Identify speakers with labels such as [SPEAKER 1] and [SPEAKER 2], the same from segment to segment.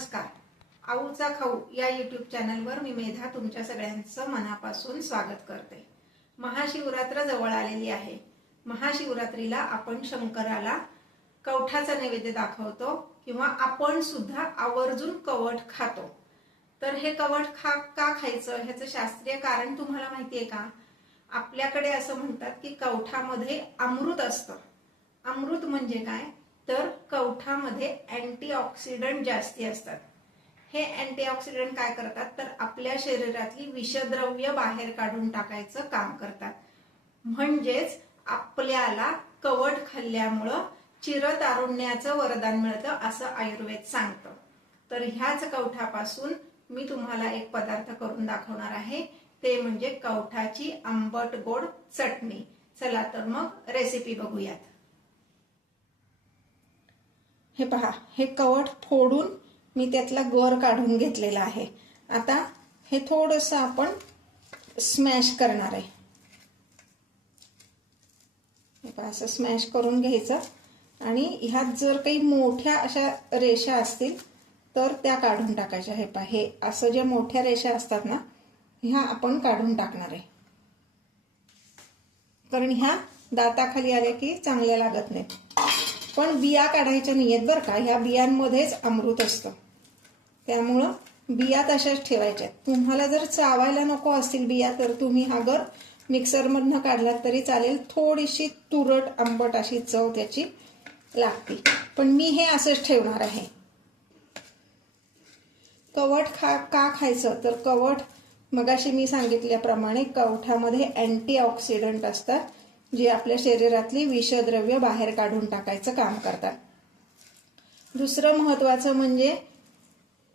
[SPEAKER 1] नमस्कार. आऊचा खाऊ या युट्यूब चॅनलवर मी मेधा तुमच्या सगळ्यांचं मनापासून स्वागत करते. महाशिवरात्र जवळ आलेली आहे. महाशिवरात्रीला आपण शंकराला कवठाचा नैवेद्य दाखवतो किंवा आपण सुद्धा आवर्जून कवठ खातो. तर हे कवट खा का खायचं ह्याचं शास्त्रीय कारण तुम्हाला माहितीये का? आपल्याकडे असं म्हणतात की कवठामध्ये अमृत असतं. अमृत म्हणजे काय? तर कवठामध्ये अँटीऑक्सिडंट जास्ती असतात. हे अँटीऑक्सिडंट काय करतात? तर आपल्या शरीरातली विषद्रव्य बाहेर काढून टाकायचं काम करतात. म्हणजेच आपल्याला कवट खाल्ल्यामुळं चिरतारुण्याचं वरदान मिळतं असं आयुर्वेद सांगतं. तर ह्याच कवठापासून मी तुम्हाला एक पदार्थ करून दाखवणार आहे. ते म्हणजे कवठाची आंबट गोड चटणी. चला तर मग रेसिपी बघूयात. हे पहा हे कवट फोडून मी त्यातला गर काढून घेतलेला आहे. आता हे थोडंसं आपण स्मॅश करणार आहे. हे असं स्मॅश करून घ्यायचं. आणि ह्यात जर काही मोठ्या अशा रेषा असतील तर त्या काढून टाकायच्या. हे पहा हे असं ज्या मोठ्या रेषा असतात ना ह्या आपण काढून टाकणार आहे. कारण ह्या दाताखाली आल्या की चांगल्या लागत नाहीत. पण बिया काढायच्या नाही आहेत बरं का. ह्या बियांमध्येच अमृत असतं. त्यामुळं बिया तशाच ठेवायच्या. तुम्हाला जर चावायला नको असतील बिया तर तुम्ही हा गर मिक्सरमधनं काढलात तरी चालेल. थोडीशी तुरट आंबट अशी चव त्याची लागते. पण मी हे असंच ठेवणार आहे. कवट खा का खायचं? तर कवट मगाशी मी सांगितल्याप्रमाणे कवठामध्ये अँटीऑक्सिडंट असतात. जे आपल्या शरीरातली विषद्रव्य बाहेर काढून टाकायचं काम करतात. दुसरं महत्वाचं म्हणजे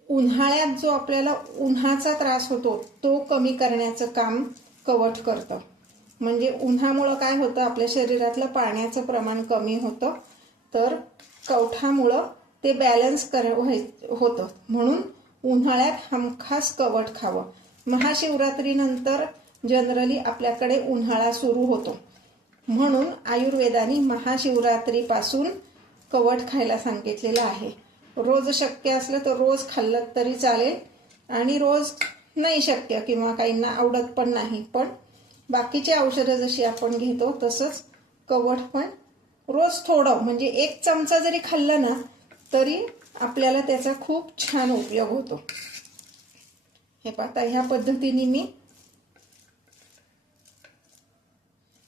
[SPEAKER 1] उन्हाळ्यात जो आपल्याला उन्हाचा त्रास होतो तो कमी करण्याचं काम कवट करतं. म्हणजे उन्हामुळं काय होतं आपल्या शरीरातलं पाण्याचं प्रमाण कमी होतं तर कवठामुळं ते बॅलन्स कर होतं. म्हणून उन्हाळ्यात हमखास कवट खावं. महाशिवरात्रीनंतर जनरली आपल्याकडे उन्हाळा सुरू होतो. म्हणून आयुर्वेदाने महाशिवरात्रीपासून कवट खायला सांगितलेलं आहे. रोज शक्य असलं तर रोज खाल्लं तरी चालेल आणि रोज नाही शक्य किंवा काहींना आवडत पण नाही. पण बाकीची औषधं जशी आपण घेतो तसंच कवट पण रोज थोडं म्हणजे एक चमचा जरी खाल्लं ना तरी आपल्याला त्याचा खूप छान उपयोग होतो. हे पाहता ह्या पद्धतीने मी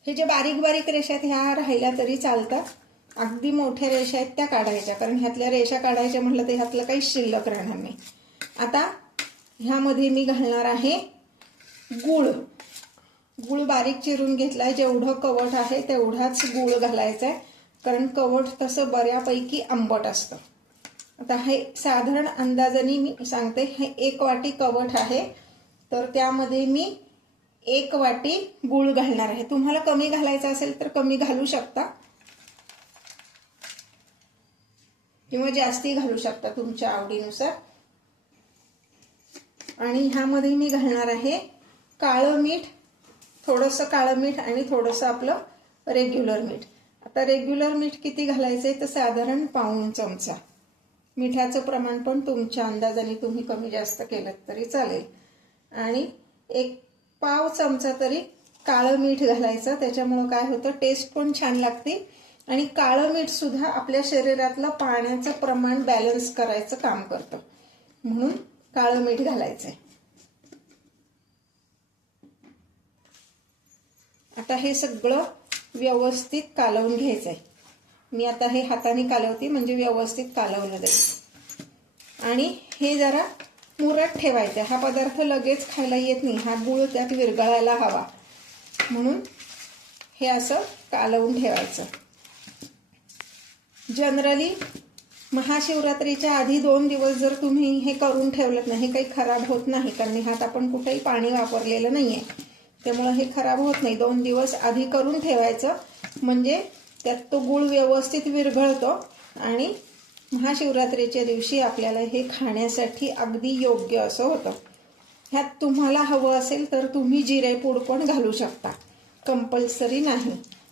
[SPEAKER 1] हे जे बारीक बारीक रेषा आहेत ह्या राहिल्या तरी चालतात. अगदी मोठ्या रेषा आहेत त्या काढायच्या कारण ह्यातल्या रेषा काढायच्या म्हटलं तर ह्यातलं काही शिल्लक राहणार नाही. आता ह्यामध्ये मी घालणार आहे गुळ. गुळ बारीक चिरून घेतलाय जेवढं कवट आहे तेवढाच गुळ घालायचा आहे कारण कवट तसं बऱ्यापैकी आंबट असतं. आता हे साधारण अंदाजाने मी सांगते हे एक वाटी कवट आहे तर त्यामध्ये मी एक वाटी गुळ घालणार आहे. तुम्हाला कमी घालायचं असेल तर कमी घालू शकता. किंवा जास्ती घालू शकता तुमच्या आवडीनुसार. आणि ह्यामध्ये मी घालणार आहे काळं मीठ थोडंसं काळं मीठ आणि थोडंसं आपलं रेग्युलर मीठ. आता रेग्युलर मीठ किती घालायचं आहे तर साधारण पाऊण चमचा. मिठाचं प्रमाण पण तुमच्या अंदाजाने तुम्ही कमी जास्त केलं तरी चालेल. आणि एक पाव चमचा तरी काळं मीठ घालायचं. त्याच्यामुळं काय होतं टेस्ट पण छान लागते. आणि काळं मीठ सुद्धा आपल्या शरीरातलं पाण्याचं प्रमाण बॅलन्स करायचं काम करतं. म्हणून काळं मीठ घालायचंय. आता हे सगळं व्यवस्थित कालवून घ्यायचंय. मी आता हे हाताने कालवते म्हणजे व्यवस्थित कालवलं जाईल आणि हे जरा मुरत ठेवायचा. हा पदार्थ लगेच खायला येत नाही. हा गुळ त्यात विरघळायला हवा. म्हणून हे असं कालवून ठेवायचं. जनरली महाशिवरात्रीच्या आधी दोन दिवस जर तुम्ही हे करून ठेवलं नाही काही खराब होत नाही कारण ह्यात आपण कुठेही पाणी वापरलेलं नाही आहे त्यामुळं हे खराब होत नाही. दोन दिवस आधी करून ठेवायचं. म्हणजे त्यात तो गुळ व्यवस्थित विरघळतो आणि महाशिवरात्रीच्या दिवशी आपल्याला हे खाण्यासाठी अगदी योग्य असं होतं. ह्यात तुम्हाला हवं असेल तर तुम्ही जिरेपूड पण घालू शकता. कंपल्सरी नाही.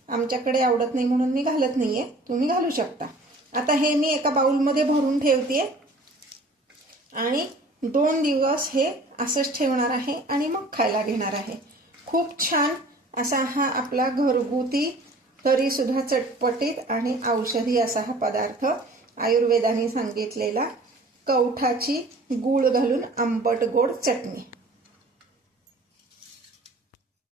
[SPEAKER 1] आमच्याकडे आवडत नाही म्हणून मी घालत नाहीये. तुम्ही घालू शकता. आता हे मी एका बाउलमध्ये भरून ठेवते आणि दोन दिवस हे असंच ठेवणार आहे आणि मग खायला घेणार आहे. खूप छान असा हा आपला घरगुती तरी सुद्धा चटपटीत आणि औषधी असा हा पदार्थ आयुर्वेदाने सांगितलेला कवठाची गूळ घालून आंबट गोड चटणी.